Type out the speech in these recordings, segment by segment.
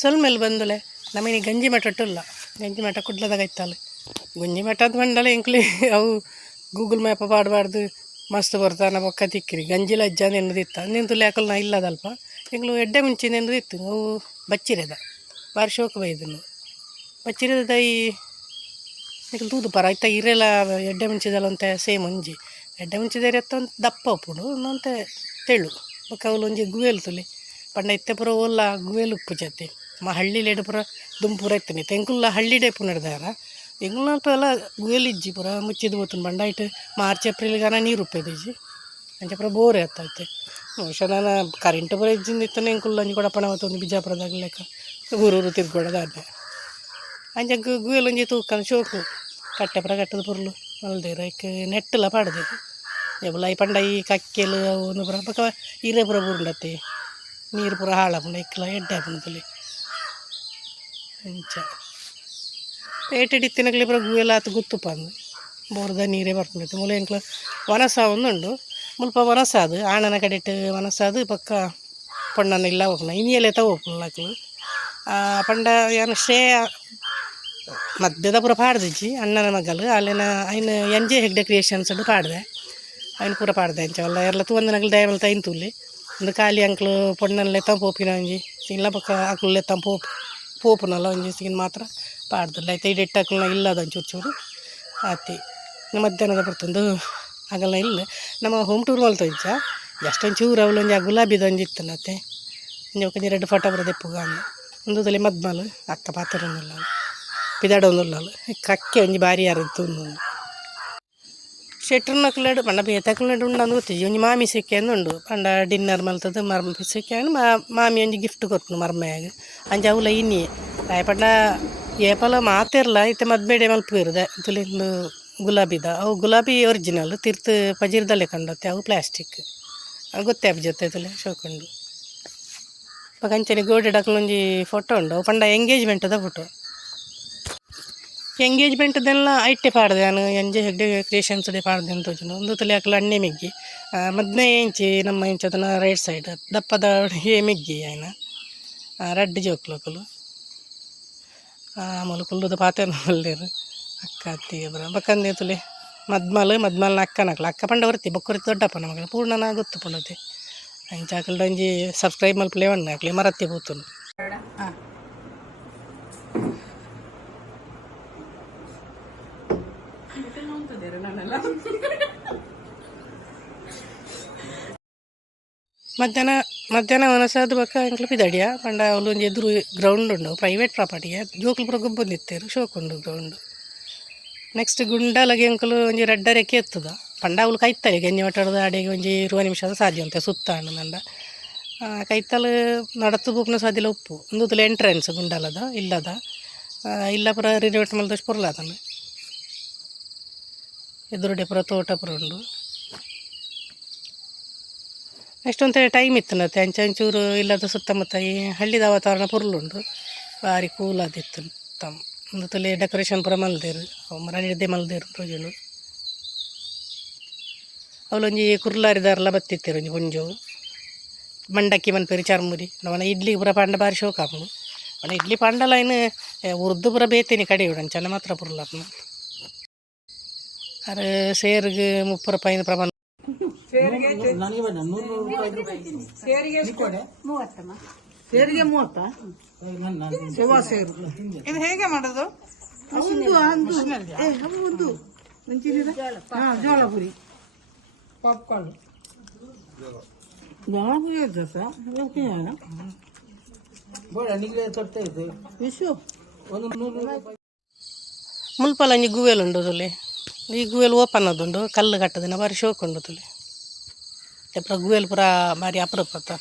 ಸ್ವಲ್ಪ ಮೇಲೆ ಬಂದಲೆ. ನಮಗೆ ಗಂಜಿ ಮಠ ಇಲ್ಲ. ಗಂಜಿ ಮಠ ಕುಡ್ಲದಾಗ ಇತ್ತಲ್ಲ ಗಂಜಿ ಮಠದ ಬಂದಲೆ ಇಂಕ್ಲಿ ಅವು ಗೂಗಲ್ ಮ್ಯಾಪ್ ಪಾಡಬಾರ್ದು. ಮಸ್ತ್ ಬರ್ತಾನ ನಮ್ಮ ತಿಕ್ಕಿರಿ. ಗಂಜಿಲ ಅಜ್ಜ ನೆನದಿತ್ತ. ನಿಂತು ಲೇಕಲ್ ನಾ ಇಲ್ಲದಲ್ಪ. ಇಂಗ್ಲು ಎಡ್ಡೆ ಮುಂಚೆ ನೆನದಿತ್ತು. ಅವು ಬಚ್ಚಿರದ. ಭಾರಿ ಶೋಕ ಬೈದನು ಬಚ್ಚಿರದ ದೈ ಹಿಂಗ್ಳು ತೂದು ಪರ. ಆಯ್ತಾ ಇರೆಲ್ಲ ಎಡ್ಡೆ ಮುಂಚಿದಲ್ಲ ಅಂತ ಸೇಮ್ ಒಂಜಿ ಎಡ್ಡೆ ಮುಂಚಿದರೆ ಎತ್ತ ಒಂದು ದಪ್ಪ ಉಪ್ಪುಡು ಅಂತ ತೆಳು. ಬೊಕ್ಕ ಅವಳು ಒಂಜಿ ಗುವೇಲು ತುಲಿ. ಪಂಡ ಇತ್ತೆ ಪುರ ಓಲ್ಲ ಗುವೇಲು ಉಪ್ಪು ಜತೆ. ಮಾ ಹಳ್ಳಿಲೇಡು ಪುರ ದುಂಪುರ ಇತ್ತನಿ. ತೆಂಕುಲ್ಲ ಹಳ್ಳಿ ಡೇಪು ನಡೆದಾರ. ಎಲ್ಲ ಗುವೇಲು ಇಜ್ಜಿ ಪುರ ಮುಚ್ಚಿದು ಹೋತುನ್ ಪಂಡ ಇಟ್ಟು ಮಾರ್ಚ್ ಏಪ್ರಿಲ್ಗಾನ ನೀರು ಉಪ್ಪೇದಿಜ್ಜಿ ಅಂಚೆ ಪುರ ಬೋರೆ ಬಹುಶಃ ನಾನು ಕರೆಂಟ್ ಬರೋ ಇಜ್ಜಿಂದ ಇತ್ತನೆ ಅಂಜಿ ಕೂಡ ಕೊಡಪಣ ಒಂದು ಬಿಜಾಪುರದಾಗ ಲೆಕ್ಕ. ಊರೂರು ತಿರ್ಗೊಡದಾದೆ ಅಂಚ ಗುಯಲ್ ಒಂಜಿ ತೂಕನ ಶೋಕು. ಕಟ್ಟೆ ಪುರ ಕಟ್ಟದ ಪುರ್ಲು. ಮಲ್ದೇರು ಐಕ್ ನೆಟ್ಟಲ ಪಾಡ್ದೇರು ಎಬಲ ಈ ಪಂಡ ಈ ಕಕ್ಕೆಲು ಅವನು ಪುರ. ಪಕ್ಕ ಇರೇ ಪುರ ಬುರುಂಡತ್ತೆ ನೀರು ಪುರ ಹಾಳಪುಂಡ ಇಕ್ಕಲ ಎಡ್ಡೆ ಆಪುಂಡದಲ್ಲಿ ಅಂಚ. ಪೇಟೆ ಇತ್ತಿನಕ್ಲಿ ಗು ಎಲ್ಲ ಆತು ಗುತ್ತುಪ್ಪ ಅಂದು ಬೋರ್ದ ನೀರೇ ಬರ್ತೈತೆ ಮೂಲ ಎಂಕ್ಲ ವನಸ ಒಂದುಂಡು ಮುಲ್ಪ ವನಸ ಅದು ಆಣನ ಕಡೆಟ್ ವನಸ ಅದು ಪಕ್ಕ ಪಣ್ಣನ ಇಲ್ಲ ಹೋಗ್ನ ತಗೋಪುನ ಲಕ್ಲು ಪಂಡ ಏನು ಶ್ರೇಯ ಮಧ್ಯದ ಪೂರ ಪಾಡ್ದಿಜ್ಜಿ ಅಣ್ಣನ ಮಗಲು ಅಲ್ಲಿನ ಐನು ಎಂಜೆ ಹೆಗ್ಡೆ ಕ್ರಿಯೇಷನ್ಸ್ ಉಂಡು ಪಾಡ್ದೆ ಐನು ಪೂರ ಪಾಡ್ದೆ ಅಂಚ ಅಲ್ಲ ಎಲ್ಲ ತೂಂದ ನಗಲು ದಯಮಲ್ ತೈನ್ ತುಲ್ಲಿ ಒಂದು ಖಾಲಿ ಅಂಕ್ಲು ಪೊಣ್ಣನಲ್ಲ ಎತ್ತ ಪೋಪಿನ ಒಂಜಿ ಇಲ್ಲ ಪಕ್ಕ ಅಕ್ಲು ಎತ್ತ ಪೋಪ್ ಪೋಪುನಲ್ಲ ಒಂಜಿ ಸಿಗಿನ ಮಾತ್ರ ಪಾಡ್ದಿಲ್ಲ. ಆಯ್ತು? ಇಡೆಟ್ಟ ಇಲ್ಲ ಇಲ್ಲದ ಒಂಚೂರು ಚೂರು. ಆತಿ ಮಧ್ಯಾಹ್ನದ ಬರ್ತಂದು ಆಗಲ್ಲ, ಇಲ್ಲ. ನಮ್ಮ ಹೋಮ್ ಟೂರ್ ಮಲ್ತ ಇಜ್ಜ ಜಸ್ಟ್ ಚೂರು ಅವಳು ಆ ಗುಲಾಬಿದ ಒಂಜಿ ಇತ್ತು ಒಂಜಿ ಒಂಜಿ ಎರಡು ಫೋಟೋ ಬರೋದೆ ಪುಗ ಅಂದು ಒಂದು ತಲೆ ಮದ್ಮಲು, ಅಕ್ಕ ಪಾತ್ರನಿಲ್ಲ ಪಿದಾಡ ಒಂದುಲ್ಲಾಲು ಕಕ್ಕೆ ಒಂದು ಶೆಟ್ರ್ ನಕ್ಲೆಡು ಪಂಡ ಬೇತಕ್ಲೆಡು ಉಂಡು ಅಂದು ಗೊತ್ತಿಜ್ಜಿ ಒಂಜಿ ಮಾಮಿ ಸಿಕ್ಕೆ ಉಂಡು. ಪಂಡ ಡಿನ್ನರ್ ಮಲ್ತದ ಮರ್ಮ ಸಿಕ್ಕೆ ಅಂದು ಮಾಮಿ ಒಂಜಿ ಗಿಫ್ಟ್ ಕೊಟ್ಟನು ಏಪಲ ಮಾತೆರ್ಲ ಐತೆ ಮದ್ಮೇಡೆ ಮಲ್ಪಿರುದೆ ತುಲಿಂದು ಗುಲಾಬಿದ ಅವು ಗುಲಾಬಿ ಒರಿಜಿನಲ್ ತಿರ್ತು ಪಜೀರ್ದಲ್ಲೇ ಕಂಡತ್ತೆ, ಅವು ಪ್ಲಾಸ್ಟಿಕ್ ಗೊತ್ತೇ ಅಪ್ ಜೊತೆ ತುಲೆ, ಶೋಕುಂಡು. ಪಕಂಚನೆ ಗೋಡೆ ಡಕ್ಲೊಂಜಿ ಫೋಟೋ ಉಂಡು, ಅವು ಪಂಡ ಎಂಗೇಜ್ಮೆಂಟ್ದ ಫೋಟೋ ಎಂಗೇಜ್ಮೆಂಟ್ದೆಲ್ಲ ಐಟೆ ಪಾಡ್ದೆ, ನಾನು ಎಂಜೆ ಹೆಗ್ಡೆ ಕ್ರಿಯೇಷನ್ಸ್ ಡೇ ಪಾಡ್ದೆ ಅಂತ ತೋಜುಂಡು. ಒಂದು ತಲೆ ಹಾಕಲು ಅಣ್ಣೆ ಮಿಗ್ಗಿ. ಮದ್ನೆ ಇಂಚಿ ನಮ್ಮ ಅದನ್ನ ರೈಟ್ ಸೈಡ್ ದಪ್ಪದ ಹೇ ಮಿಗ್ಗಿ ಆಯ್ನ. ರೆಡ್ ಜೋಕ್ಲೋಕಲು ಆಮೇಲೆ ಕುಲ್ಲುದ ಪಾತೆನ ಮಲ್ಲೇರು. ಅಕ್ಕ ಅತ್ತಿಗೆ ಬರ ಬಕ್ಕಂದೆ ತುಲೆ. ಮದ್ಮಲ್ ಮದ್ಮಲ್ನ ಅಕ್ಕನಕ್ಲ ಅಕ್ಕ ಪಂಡ ಬರ್ತಿ ಬೊಕ್ಕುರಿ ದೊಡ್ಡಪ್ಪ. ನಮಗೆ ಪೂರ್ಣನ ಗೊತ್ತು ಪುಣತೆ ಅಂಚ ಹಾಕಲ್ದ ಒಂಜಿ ಸಬ್ಸ್ಕ್ರೈಬ್ ಮಲ್ಪಲೆ ಒಣ್ಣ. ಹಾಕ್ಲಿ ಮರತ್ತಿ ಕೂತುಂಡು ಮಧ್ಯಾಹ್ನ ಮಧ್ಯಾಹ್ನ ಮನಸ್ಸಾದ ಬಕ್ಕ ಎಂಕ್ಲು ಪಿದಡಿಯ ಪಂಡ ಅವಳು ಒಂಜಿ ಎದುರು ಗ್ರೌಂಡ್ ಉಂಡು ಪ್ರೈವೇಟ್ ಪ್ರಾಪರ್ಟಿಯ ಜೋಕ್ಲು ಪುರ ಗೊಬ್ಬೊಂದಿತ್ತೇರು ಶೋಕುಂಡು ಗ್ರೌಂಡ್ ನೆಕ್ಸ್ಟ್ ಗುಂಡಲಗೆ ಎಂಕಲು ಒಂಜಿ ರೆಡ್ಡ ರೆಕ್ಕೆ ಎತ್ತದ ಪಂಡ ಅವಳು ಕೈತಲೆ ಗಂಜಿ ಮಟ್ಟದ ಅಡಿಗೆ ಒಂಜಿ ಇರುವ ನಿಮಿಷದ ಸಾಧ್ಯ ಅಂತ ಸುತ್ತ ನಂದ ಕೈತಲು ನಡತು ಬುಕ್ನ ಸಾಧ್ಯ ಉಪ್ಪು ಒಂದು ಎಂಟ್ರೆನ್ಸ್ ಗುಂಡಲದ ಇಲ್ಲದ ಇಲ್ಲ ಪುರ ರಿನೋವೇಟ್ ಮಲ್ದಷ್ಟು ಪುರ್ಲಾದನು ಎದುರುಡೆ ಪುರ ತೋಟ ಪುರ ಉಂಡು ಒಂಥರ ಟೈಮ್ ಇತ್ತು ನತ್ತೆ. ಅಂಚೆ ಅಂಚೂರು ಇಲ್ಲದ ಸುತ್ತಮುತ್ತ ಈ ಹಳ್ಳಿದ ವಾತಾವರಣ ಪುರ್ಲುಂಡು ಭಾರಿ ಕೂಲ್ ಆದಿತ್ತು ತಮ್ಮ ಒಂದು ತಲೆ ಡೆಕೋರೇಷನ್ ಪೂರ ಮಲ್ದೇರು. ಅವು ಮರ ಹಿಡ್ದೆ ಮಲ್ದೇರು ಪ್ರಯೋಜನ ಅವಳೊಂಜಿ ಕುರ್ಲಾರಿದಾರಲ್ಲ ಬತ್ತಿತ್ತೇರು ಒಂಜಿ ಪುಂಜು ಮಂಡಕ್ಕಿ ಮನ್ಪೇರು ಚರ್ಮುರಿ. ನಮ್ಮನ ಇಡ್ಲಿ ಪೂರ ಪಂಡ ಬಾರಿ ಶೋಕ ಆಪುಂಡು. ಅವನ ಇಡ್ಲಿ ಪಂಡಲ ಏನು ಉರ್ದು ಪೂರ ಕಡೆ ಇಡನ್ ಚೆನ್ನ ಮಾತ್ರ ಪುರ್ಲಾಪ್ನು ಅರೆ, ಸೇರ್ಗೆ ಮುಪ್ಪುರ ಪೈನ ಪ್ರಮಾಣ ಸೇರಿಗೆ ಮೂವತ್ತ? ಸೇವಾ ಸೇರು. ಇದು ಹೇಗೆ ಮಾಡೋದು? ಒಂದು ಒಂದು ಏ, ಅದು ಒಂದು ಮುಂಚಿನ ಹಾ ಜೋಳ ಪುರಿ. ಪಾಪ್ಕಾರ್ನ್. ಮುಲ್ಪಲ ಒಂಜಿ ಗುವೆಲ್ ಉಂಡು ತುಲೆ. ಈ ಗುವೆಲ್ ಓಪನ್ ಆದುಂಡು ಕಲ್ಲು ಕಟ್ಟದಿನ ಬಾರಿ ಶೋಕ್ ಉಂಡು ತುಲೆ. ಎಪ್ರ ಗುವೆಲ್ ಪೂರ ಬಾರಿ ಅಪರೂಪತ್ತ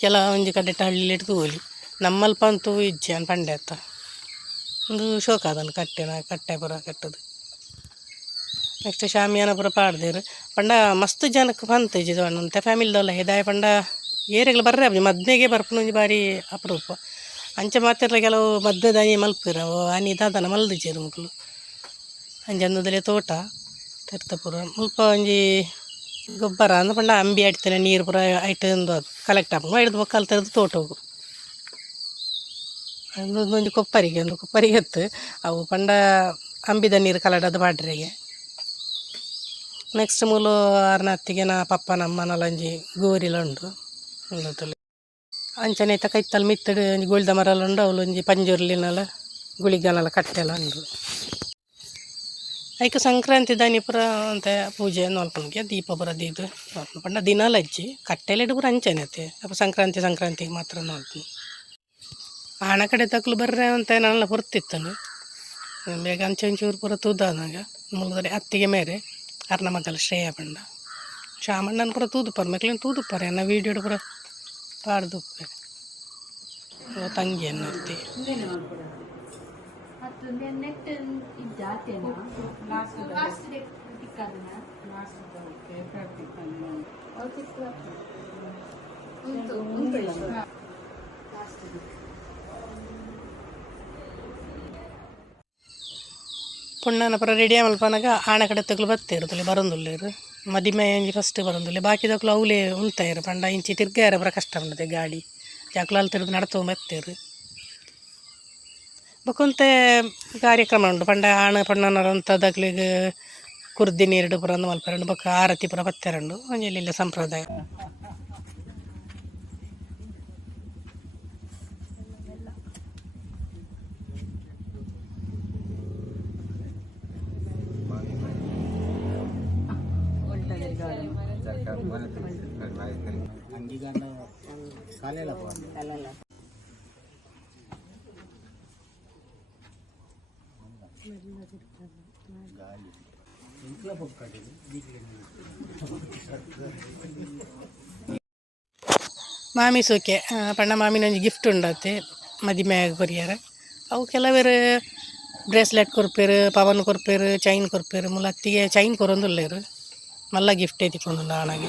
ಕೆಲ ಒಂಜಿ ಕಡೆ ಹಳ್ಳಿ ತೂಲಿ ನಮ್ಮಲ್ಪ ಅಂತೂ ಇಜ್ಜೆ ಅನ್ ಪಂಡೆ ಅತ್ತ. ಒಂದು ಶೋಕ ಅದನ್ನು ಕಟ್ಟೆನ, ಕಟ್ಟೆ ಪೂರ ಕಟ್ಟದು. ನೆಕ್ಸ್ಟ್ ಶಾಮಿಯಾನ ಪೂರ ಪಾಡ್ದೇರು ಪಂಡ ಮಸ್ತ್ ಜನಕ್ಕೆ ಪಂತ ಫ್ಯಾಮಿಲಿ ಅಂತೆ ಫ್ಯಾಮಿಲಿದವಲ್ಲ ಹೆದಾಯ ಪಂಡ ಏರಿಯಾಗಲು ಬರ್ರೆ ಅಬ್ಬಿ ಮದ್ನೆಗೆ ಬರ್ಪುನೊಂಜಿ ಬಾರಿ ಅಪರೂಪ. ಅಂಚ ಮಾತ್ರ ಕೆಲವು ಮದ್ದದ ಅನಿ ಮಲ್ಪಿರ. ಅನಿ ದಾದನ ಮಲ್ದಿಜೇರು ಮುಕ್ಲು ಅಂಜನದಲ್ಲಿ ತೋಟ ತೀರ್ಥಪುರ ಮುಲ್ಪ ಒಂಜಿ ಗೊಬ್ಬರ ಅಂದ್ರೆ ಪಂಡ ಅಂಬಿ ಆಡ್ತೇನೆ ನೀರು ಪೂರ ಐಟಂದು ಅದು ಕಲೆಕ್ಟ್ ಆಪ ಹಿಡಿದು ಬೊಕ್ಕಲ್ ತೆರೆದು ತೋಟ ಹೋಗು. ಒಂದು ಕೊಪ್ಪರಿಗೆ ಒಂದು ಕೊಪ್ಪರಿಗೆ ಎತ್ತು ಅವು ಪಂಡ ಅಂಬಿದ ನೀರು ಕಲಡದು ಬಾಡ್ರಿಗೆ ನೆಕ್ಸ್ಟ್ ಮೂಲು ಆರ್ನ ಹತ್ತಿಗೆ ನಾ ಪಪ್ಪ, ನಮ್ಮ ನಲಂಜಿ, ಗೋರಿಲ ಉಂಡು. ಅಂಚನೆ ಐತ ಕೈತಲ್ ಮಿತ್ತಡು ಗೋಳ್ದ ಮರಲ ಉಂಡು ಅವಳು ಒಂಜಿ ಪಂಜುರ್ಲಿನಲ್ಲ ಗುಳಿಗನಲ ಕಟ್ಟೆಲ್ಲ ಉಂಡು. ಐಕ ಸಂಕ್ರಾಂತಿ ದಾನಿಪುರ ಅಂತ ಪೂಜೆ ನೋಲ್ಪನ್ಗೆ ದೀಪ ಪುರ ದೀದು ನೋಡ್ಕೊಂಡು ಪಂಡ ದಿನ ಲಜ್ಜಿ ಕಟ್ಟೆಲೆಡು ಪುರ ಅಂಚನೆ ಅಪ್ಪ ಸಂಕ್ರಾಂತಿ, ಸಂಕ್ರಾಂತಿಗೆ ಮಾತ್ರ ನೋಡ್ತೀನಿ ಹಣ ಕಡೆ ತಕ್ಲು ಬರ್ರೆ ಅಂತ ನಾನೆಲ್ಲ ಹೊರ್ತಿತ್ತನು. ಬೇಗ ಅಂಚೆ ಅಂಚೂರು ಪೂರ ತೂದಾದಾಗ ಮುಳುಗರೆ ಅತ್ತಿಗೆ ಮೇರೆ ಅರ್ನ ಮಗಲ ಶ್ರೇಯ ಪಂಡ. ಶಾಮಣ್ಣನ ಪುರ ತೂದು ಪರ್ ಮಕ್ಳಿನ ತೂದು ಪರ ಎನ್ನ ವೀಡಿಯೋಡು ಪುರ ಪಾಡ್ದು ಉಂಟು ಉಂಟು. ಅತ್ತಿ ಪುಣ್ಣನ ಪರ ರೆಡಿ ಮಲ್ಪನಾಗ ಆಣ ಕಡೆ ತಗ್ಲು ಬತ್ತೇರುತ್ತಲ್ಲಿ ಬರೊಂದುಲ್ಲೇರು. ಮದಿಮೆ ಫಸ್ಟ್ ಬರೊಂದುಲ್ಲೆ. ಬಾಕಿದಕ್ಲು ಅವಲೇ ಉಳ್ತಾಯಿರು. ಪಂಡ ಇಂಚಿ ತಿರ್ಗಾರ ಪುರ ಕಷ್ಟ ಉಂಡದೆ ಗಾಡಿ. ಜಾಕ್ಲು ಅಲ್ಲಿ ತಿರುಗಿ ನಡ್ತೊ ಬತ್ತೇರು ಬೊಕೊಂತೆ ಕಾರ್ಯಕ್ರಮ ಉಂಡು ಪಂಡ ಆಣ ಪಣ್ಣನರಂತದಕ್ಲಿಗೆ ಕುರ್ದಿ ನೀರುಡು ಪುರ ಅಂದು ಮಲ್ಪರಂಡು ಬೊಕ್ಕ ಆರತಿ ಪುರ ಬತ್ತೇರಂಡು ಒಂಜೆಲ್ಲ ಸಂಪ್ರದಾಯ ಮಾಮಿ ಸೋಕೆ ಆ, ಪಂಡ ಮಾಮಿನ ಒಂಜಿ ಗಿಫ್ಟ್ ಉಂಡತ್ತೆ ಮದಿಮೆ ಕೊರಿಯರ. ಅವು ಕೆಲವರು ಬ್ರೇಸ್ಲೆಟ್ ಕೊರ್ಪೇರು ಪವನ್ ಕೊರ್ಪೇರು ಚೈನ್ ಕೊರ್ಪೇರು ಮುಲತ್ತಿಗೆ ಚೈನ್ ಕೊರೊಂದುಲ್ಲೇರು ಮಲ್ಲ ಗಿಫ್ಟ್ ಎತ್ತಿಕೊಂಡು ನಾಣಗೆ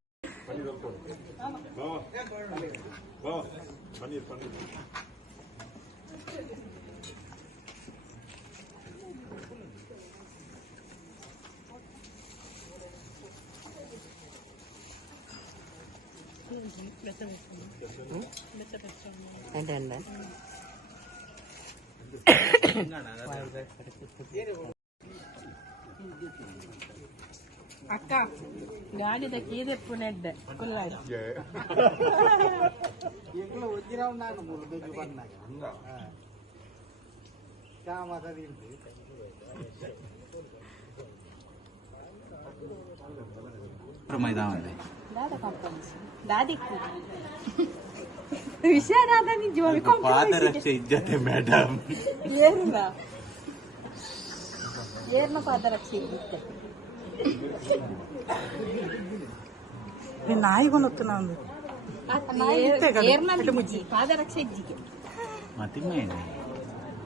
ಬಲೆ ನಿಗುಣ ಬಲೆ ಅಕ್ಕ ಗಾಡಿದ ಕೀದೆ ಪುಣೆಡ್ಡೆ ಕುಲ್ಲಾಡಿ मैदान ವಿಷಯನಾದ ನಿಜವಾಗಿ ಪಾದರಕ್ಷೆ ಇಜ್ಜತೆ ಮೇಡಮ್ ಏನಿಲ್ಲ ಏರ್ನ ಪಾದರಕ್ಷೆ ಇದ್ದಿತ್ತೆ ನಾಯಿಗೊಂದು ನಾನು ಏರ್ನ ಇಜ್ಜಿ ಪಾದರಕ್ಷೆ ಇಜ್ಜಿಗೆ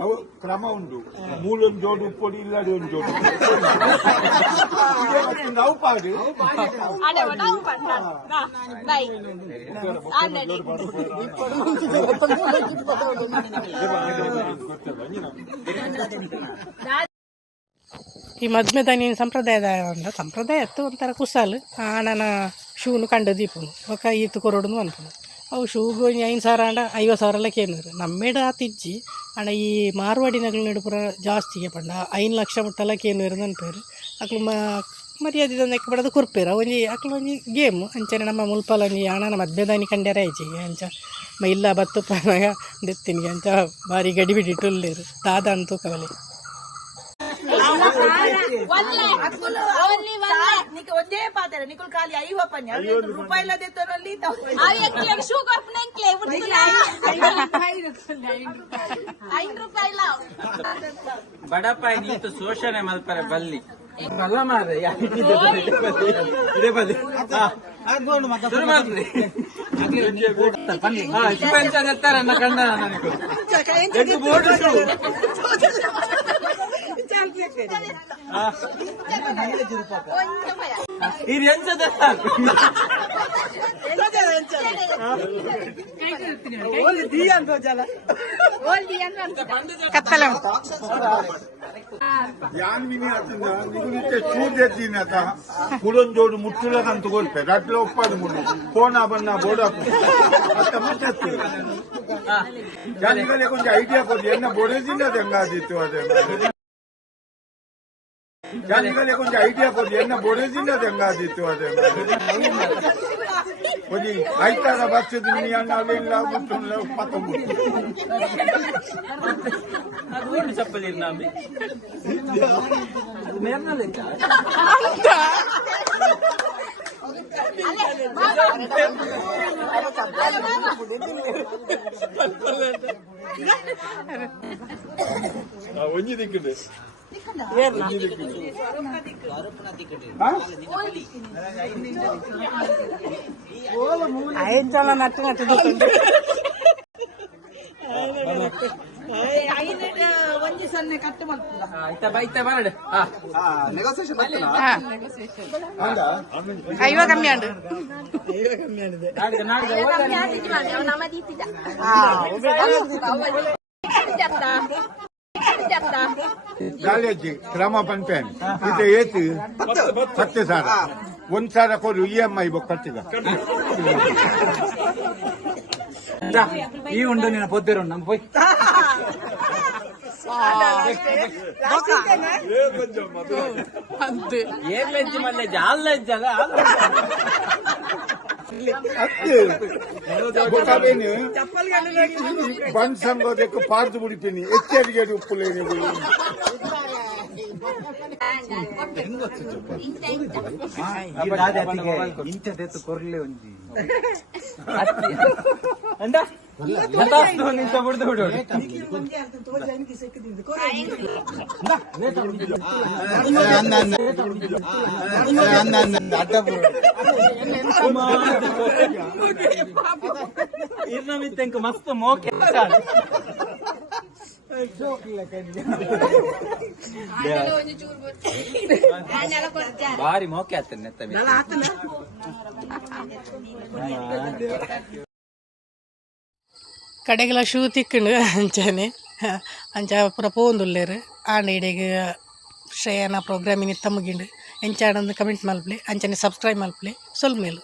ಅವು ಕ್ರಮ ಉಂಟು ಮೂಲೊಂದು ಜೋಡು ಪೊಡಿ ಇಲ್ಲದೆ ಒಂದು ಜೋಡು ನಾವು ಪಾಡು ಈ ಮದ್ಮೆ ದನಿನ ಸಂಪ್ರದಾಯದ ಅಂದ ಸಂಪ್ರದಾಯ ಎತ್ತು ಒಂಥರ ಕುಸಾಲು ನನ್ನ ಶೂನು ಕಂಡ ದೀಪನು ಒಕ್ಕ ಈತು ಕೊರಡುನು ಅನ್ಪುನು ಅವು ಶೂಗು, ಐದು ಸಾವಿರ ಅಂಡ, ಐವತ್ತು ಸಾವಿರ ಎಲ್ಲ ಕೇಂದ್ರ ನಮ್ಮೇಡ ಆತಿಜ್ಜಿ ಅಂಡ ಈ ಮಾರ್ವಾಡಿನಗಳ ನಡುಪುರ ಜಾಸ್ತಿಗೆ ಪಂಡ. ಐದು ಲಕ್ಷ ಮುಟ್ಟಲ್ಲ ಕೇಂದ್ರ ಅನ್ಪೇರು ಅಕ್ಲು ಮ ಮರ್ಯಾದೆ ತಂದಕ್ಕೆ ಬಿಡೋದು ಕೊರ್ಪೇರು. ಒಂಜಿ ಅಕ್ಲು ಒಂಜಿ ಗೇಮ್. ಅಂಚನೆ ನಮ್ಮ ಮುಲ್ಪಲ್ಲ ಒಂಜಿ ಹಣ ನಮ್ಮ ಮದ್ಯದಾನಿ ಕಂಡ್ಯಾರ ಈಚೆಗೆ. ಅಂಚ ಮ ಇಲ್ಲ ಬತ್ತು ಪನಾಗ ದೆತ್ತಿನಿಗೆ ಅಂಚ ಭಾರಿ ಗಡಿಬಿಡಿಟ್ಟುಳ್ಳೇರು ದಾದ ಅಂತ ತೂಕವಲ್ಲಿ నీకు ఒకే పాతారు నీకు ఖాళీ అయ్యో పని అవి రూపాయల తెత్తోనల్లి అవి షూ కొరకు ఇంక్లే ఐదు రూపాయల ಬಡಪಾಯಿ ನೀತು ಶೋಷಣೆ ಮಲ್ಪರೆ ಬಲ್ಲಿ ಬಲ್ಲ ಮಾರ್ರೆ ಇದೇ ಬಲ್ಲಿ ಶುರು ಮಾಡ್ರಿ ಹಾ, ಇಪ್ಪತ್ತು ಜನ ಎತ್ತಾರೆ ನನ್ನ ಕಂಡ ನನಗೆ ಇದು ಎಂಚದ ದಿ ಅಂತ ಜಲ ಕತ್ತಲೆ ಉಂಟು ಯಾನ್ವಿನಿ ಆತನ ನಿಗುರಿತೆ ಚೂರ್ ರಟ್ಲ ಒಪ್ಪಾದ ಮುಳ್ಳು ಫೋನ್ ಬಣ್ಣ ಬೋಡಾಪು ಅತ್ತ ಒಂದು ಐಡಿಯಾ ಕೊಡಿ ಎನ್ನ ಬೊಡೆದಿಲ್ಲ ಅದೆಂಗಾದಿತ್ತು ಯಾನಿಗಲೇ ಕೊಂಚ ಐಡಿಯಾ ಕೊಡಿ ಎನ್ನ ಬೊಡೆದಿನ ಹೆಂಗಾದಿತ್ತು ಅದೇ ಕೊಡಿ ಐತಾರ ಬರ್ತದ ನೀ ಅನ್ನ ಅಲ್ಲಿಲ್ಲ ಮುಟ್ಟುಲ್ಲ ಪತ್ತ ಮುಟ್ಟು ಅದು ಚಪ್ಪಲಿ ನಾಮಿ ಮೇರ್ನಲ್ಲಿ ಒಂಜಿ ದಿಕ್ಕಿದೆ ಐದು ಜನ ನಟ್ಟು ನಟ್ಟು ದೀಪಂಡು ಐದು ಒಂಜಿ ಸೊನ್ನೆ ಕಟ್ಟು ಮಾಡ್ತಿಲ್ಲ ಇತ್ತ ಬಾ ಇತ್ತ ಬರಡೆ ಹಾ ಐವ ಕಮ್ಮಿ ಅಂಡು ನಾಡಿದ ನಾಡಿದ ಕಾಲೇಜ್ ಕ್ರಮ ಪಂಚಾಯತ್ ಇದು ಏತು ಹತ್ತು ಸಾವಿರ ಒಂದ್ ಸಾವಿರ ಕೊಡು ಇ ಎಂ ಐ ಕಟ್ಟಿದ ಈ ಉಂಡು ನಿನ್ನ ಪೊದ್ದಿರು ನಮ್ಗೆ ಪೋಯ್. ಏನ್ ಲಜ್ಜಿ ಮಲ್ಲೆ ಜಾಲ್ ಲೆಜ್ಜಲ್ಲ ಹತ್ತು ಗೊತ್ತಾವೇನು ಬಂದ್ ಸಂಗೋದಕ್ಕೆ ಪಾರ್ದು ಬಿಡ್ತೀನಿ ಎಚ್ಚರಿಕೆ ಉಪ್ಪು ಲೇನಿ ಇಂಥದ್ದೆತ್ತು ಕೊರ್ಲೆ ಒಂಜಿ ಅಂದ ಮಸ್ತ್ ಮೋಕೆ. ಬಾರಿ ಮೋಕೆ ಆಗ್ತದೆ ನೆತ್ತ ಕಡೆಗೆಲ್ಲ ಶೂ ತಿಕ್ಕಂಡು ಅಂಚನೆ ಅಂಚ ಪೂರ ಪೋಂದುಲ್ಲೇರು ಆಂಡ ಇಡೆಗೆ ಶ್ರೇಯನ ಪ್ರೋಗ್ರಾಮಿನ ತಮ್ಮಗಿಂಡು ಎಂಚಾಡಂದು ಕಮೆಂಟ್ ಮಲ್ಪ್ಲೆ ಅಂಚನೆ ಸಬ್ಸ್ಕ್ರೈಬ್ ಮಲ್ಪ್ಲೆ ಸೊಲ್ ಮೇಲು.